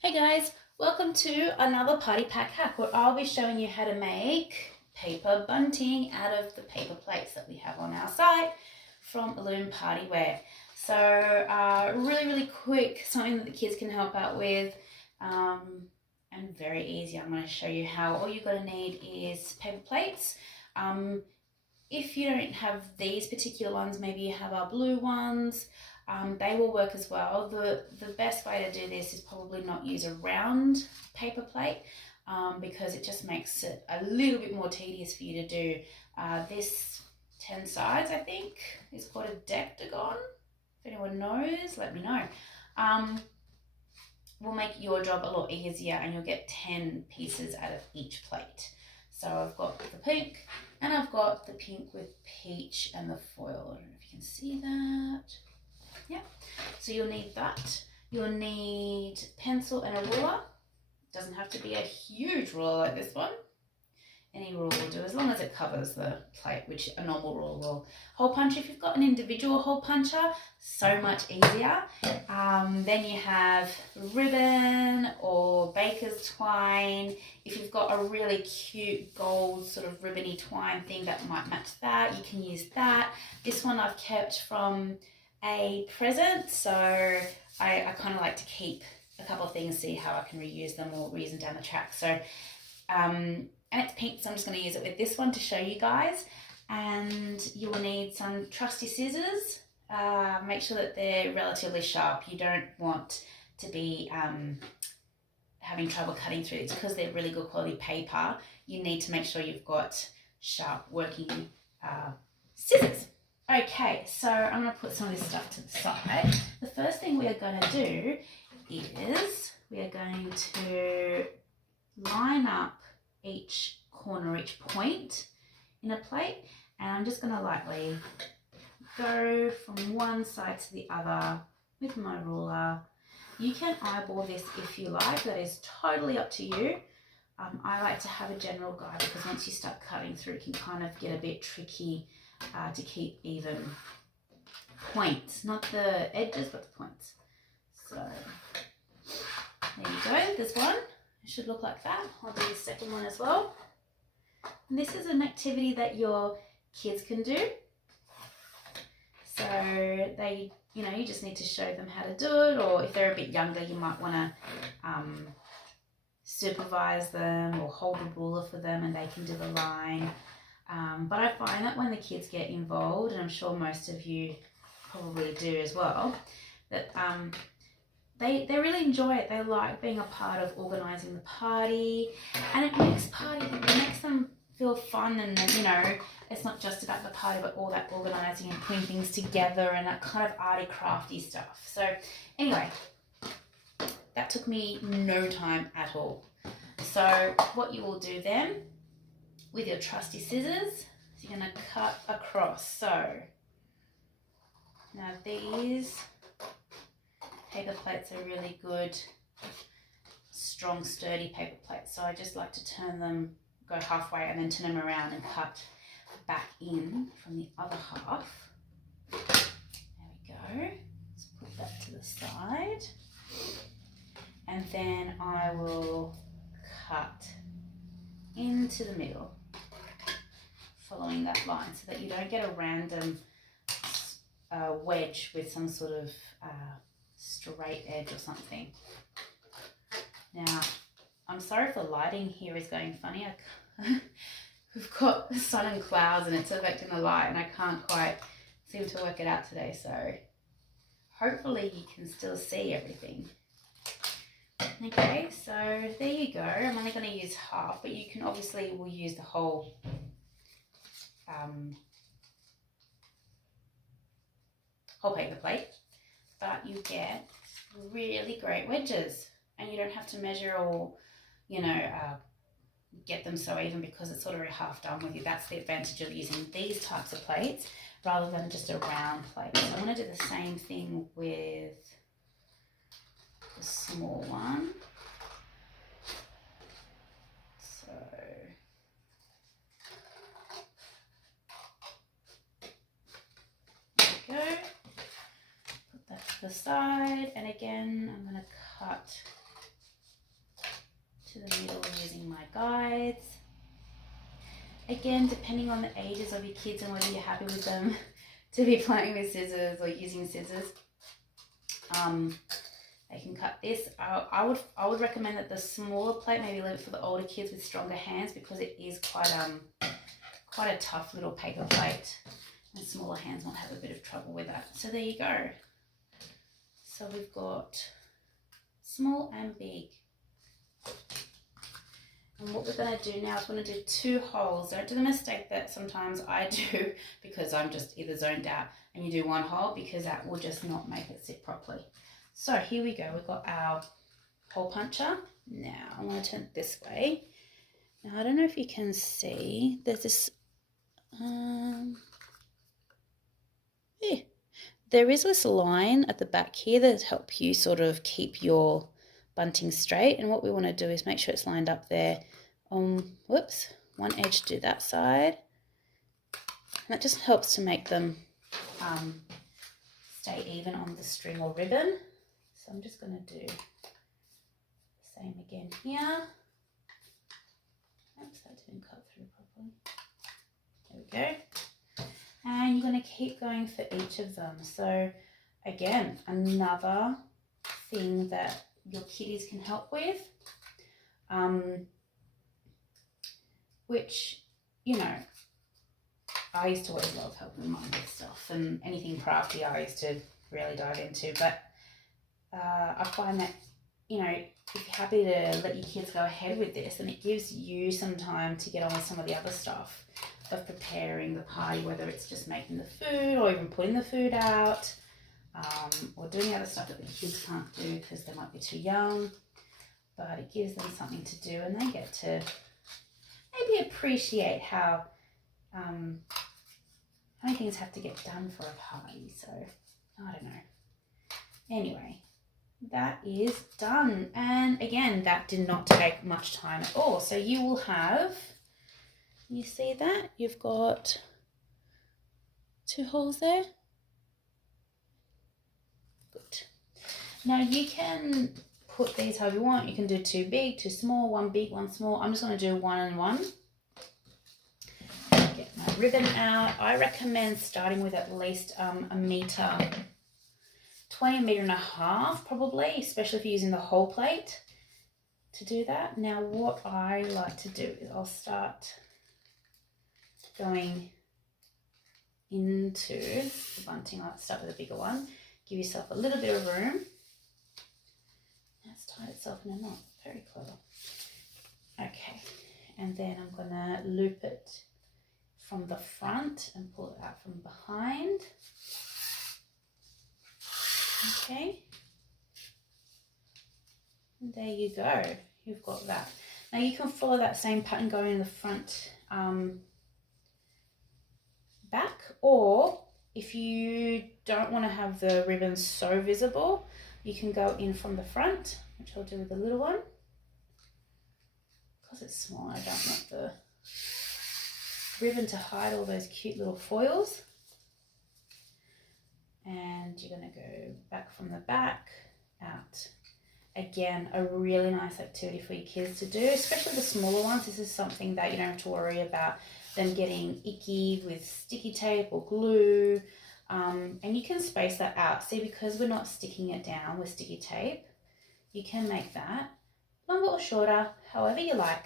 Hey guys, welcome to another party pack hack where I'll be showing you how to make paper bunting out of the paper plates that we have on our site from Loom Partyware. So really quick, something that the kids can help out with and very easy. I'm going to show you how. All you're going to need is paper plates. If you don't have these particular ones, maybe you have our blue ones. They will work as well. The best way to do this is probably not use a round paper plate because it just makes it a little bit more tedious for you to do. This 10 sides, I think, is called a dectagon. If anyone knows, let me know. Will make your job a lot easier and you'll get 10 pieces out of each plate. So I've got the pink and I've got the pink with peach and the foil. I don't know if you can see that. Yeah, so you'll need that. You'll need pencil and a ruler. Doesn't have to be a huge ruler like this one. Any ruler will do as long as it covers the plate, which a normal ruler will. Hole puncher, if you've got an individual hole puncher, so much easier. Then you have ribbon or baker's twine. If you've got a really cute gold sort of ribbony twine thing that might match that, you can use that. This one I've kept from a present, so I kind of like to keep a couple of things, see how I can reuse them or reuse them down the track. So and it's pink, so I'm just going to use it with this one to show you guys. And you will need some trusty scissors. Make sure that they're relatively sharp. You don't want to be having trouble cutting through these because they're really good quality paper. You need to make sure you've got sharp working scissors. Okay, so I'm going to put some of this stuff to the side. The first thing we are going to do is we are going to line up each corner, each point in a plate, and I'm just going to lightly go from one side to the other with my ruler. You can eyeball this if you like, that is totally up to you. I like to have a general guide because once you start cutting through it can kind of get a bit tricky to keep even points, not the edges but the points. So there you go, there's one. It should look like that. I'll do the second one as well. And this is an activity that your kids can do. So they, you just need to show them how to do it, or if they're a bit younger, you might want to supervise them or hold a ruler for them and they can do the line. But I find that when the kids get involved, and I'm sure most of you probably do as well, that they really enjoy it. They like being a part of organising the party, and it makes them feel fun, and it's not just about the party but all that organising and putting things together and that kind of arty crafty stuff. So anyway, that took me no time at all. So what you will do then with your trusty scissors is you're going to cut across. So now these paper plates are really good, strong, sturdy paper plates. So I just like to turn them, go halfway and then turn them around and cut back in from the other half. There we go. Let's put that to the side. And then I will cut into the middle, following that line so that you don't get a random wedge with some sort of straight edge or something. Now, I'm sorry if the lighting here is going funny. We've got sun and clouds and it's affecting the light and I can't quite seem to work it out today, so hopefully you can still see everything. Okay, so there you go. I'm only going to use half, but you can obviously will use the whole whole paper plate, but you get really great wedges and you don't have to measure or get them so even because it's already half done with you. That's the advantage of using these types of plates rather than just a round plate. So I'm going to do the same thing with the small one. So there we go. Put that to the side, and again I'm going to cut to the middle using my guides. Again, depending on the ages of your kids and whether you're happy with them to be playing with scissors or using scissors, they can cut this. I would recommend that the smaller plate, maybe leave it for the older kids with stronger hands, because it is quite a tough little paper plate, and smaller hands might have a bit of trouble with that. So there you go. So we've got small and big. And what we're going to do now is we're going to do 2 holes. Don't do the mistake that sometimes I do, because I'm just either zoned out, and you do 1 hole, because that will just not make it sit properly. So here we go. We've got our hole puncher. Now I'm going to turn it this way. Now I don't know if you can see, there's this, there is this line at the back here that helps you sort of keep your bunting straight, and what we want to do is make sure it's lined up there. Whoops, one edge to that side, and that just helps to make them stay even on the string or ribbon. So I'm just going to do the same again here. Oops, that didn't cut through properly. There we go. And you're going to keep going for each of them. So again, another thing that your kiddies can help with, which, you know, I used to always love helping mum with stuff, and anything crafty I used to really dive into, but I find that, you know, if you're happy to let your kids go ahead with this, and it gives you some time to get on with some of the other stuff of preparing the party, whether it's just making the food or even putting the food out, or doing other stuff that the kids can't do because they might be too young, but it gives them something to do, and they get to maybe appreciate how many things have to get done for a party. So I don't know. Anyway, that is done, and again, that did not take much time at all. So you will have, you see that you've got 2 holes there. Good. Now you can put these however you want. You can do 2 big, 2 small, 1 big, 1 small. I'm just going to do 1 and 1. Get my ribbon out. I recommend starting with at least a meter, 20 meter and a half probably, especially if you're using the whole plate to do that. Now what I like to do is I'll start going into the bunting. I'll start with a bigger one. Give yourself a little bit of room. That's tied itself in a knot. Very clever. Okay, and then I'm going to loop it from the front and pull it out from behind. Okay, and there you go. You've got that. Now you can follow that same pattern going in the front back, or if you don't want to have the ribbon so visible, you can go in from the front, which I'll do with the little one. Because it's small, I don't want the ribbon to hide all those cute little foils. And you're going to go back from the back, out. Again, a really nice activity for your kids to do, especially the smaller ones. This is something that you don't have to worry about them getting icky with sticky tape or glue. And you can space that out. See, because we're not sticking it down with sticky tape, you can make that longer or shorter, however you like.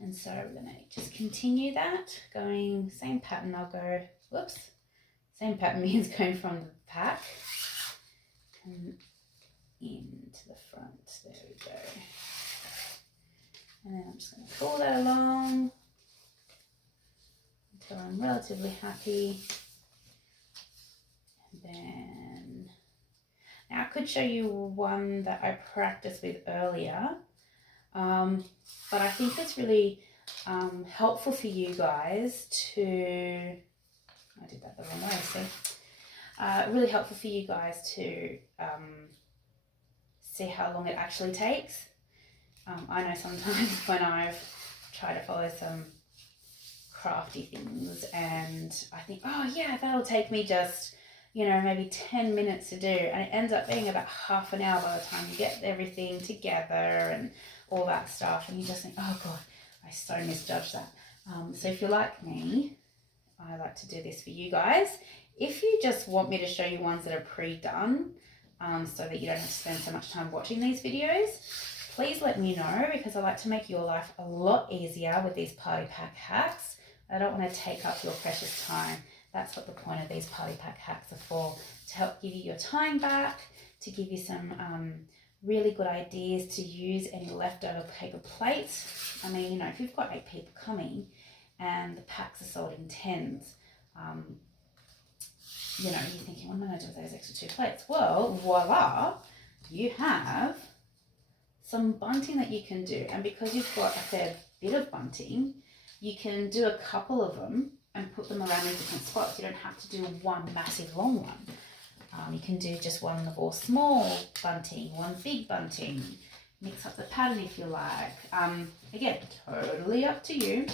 And so we're going to just continue that, going same pattern. I'll go, whoops, same pattern means going from the back and into the front. There we go. And then I'm just going to pull that along until I'm relatively happy. And then, now I could show you one that I practiced with earlier, but I think it's really helpful for you guys to, I did that the wrong way, see? Really helpful for you guys to see how long it actually takes. I know sometimes when I've tried to follow some crafty things and I think, oh yeah, that'll take me just you know, maybe 10 minutes to do, and it ends up being about half an hour by the time you get everything together and all that stuff, and you just think, oh God, I so misjudged that. So if you're like me, I like to do this for you guys. If you just want me to show you ones that are pre-done, so that you don't have to spend so much time watching these videos, please let me know, because I like to make your life a lot easier with these party pack hacks. I don't want to take up your precious time. That's what the point of these party pack hacks are for, to help give you your time back, to give you some really good ideas to use any leftover paper plates. I mean, you know, if you've got 8 people coming and the packs are sold in tens, you know, you're thinking, what am I going to do with those extra 2 plates? Well, voila, you have some bunting that you can do. And because you've got a fair bit of bunting, you can do a couple of them and put them around in different spots. You don't have to do one massive long one. You can do just one of all small bunting, one big bunting. Mix up the pattern if you like. Again, totally up to you.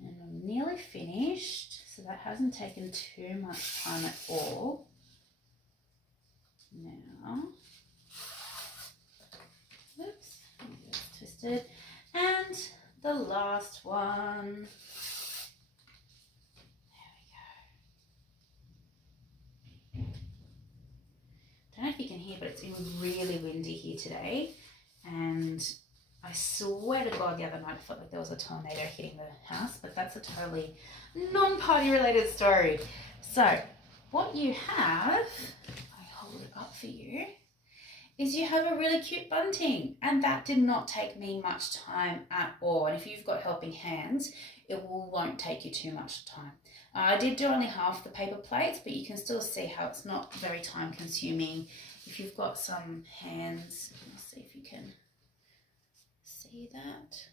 And I'm nearly finished, so that hasn't taken too much time at all. Now, oops, it's twisted. And the last one. I don't know if you can hear, but it's been really windy here today, and I swear to God the other night I felt like there was a tornado hitting the house, but that's a totally non-party related story. So what you have, I hold it up for you, is you have a really cute bunting, and that did not take me much time at all. And if you've got helping hands, it won't take you too much time. I did do only half the paper plates, but you can still see how it's not very time consuming. If you've got some hands, let's see if you can see that.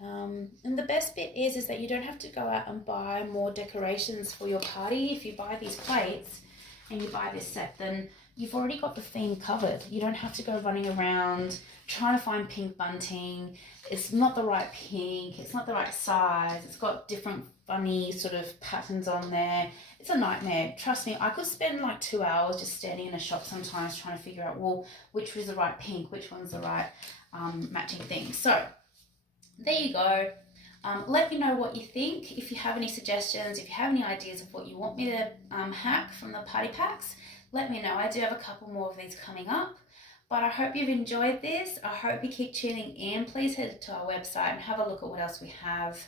And the best bit is that you don't have to go out and buy more decorations for your party. If you buy these plates and you buy this set, then you've already got the theme covered. You don't have to go running around trying to find pink bunting. It's not the right pink, it's not the right size, it's got different funny sort of patterns on there. It's a nightmare. Trust me, I could spend like 2 hours just standing in a shop sometimes trying to figure out, well, which was the right pink, which one's the right matching thing. So there you go. Let me know what you think. If you have any suggestions, if you have any ideas of what you want me to hack from the party packs, let me know. I do have a couple more of these coming up, but I hope you've enjoyed this. I hope you keep tuning in. Please head to our website and have a look at what else we have,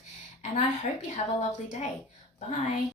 and I hope you have a lovely day. Bye.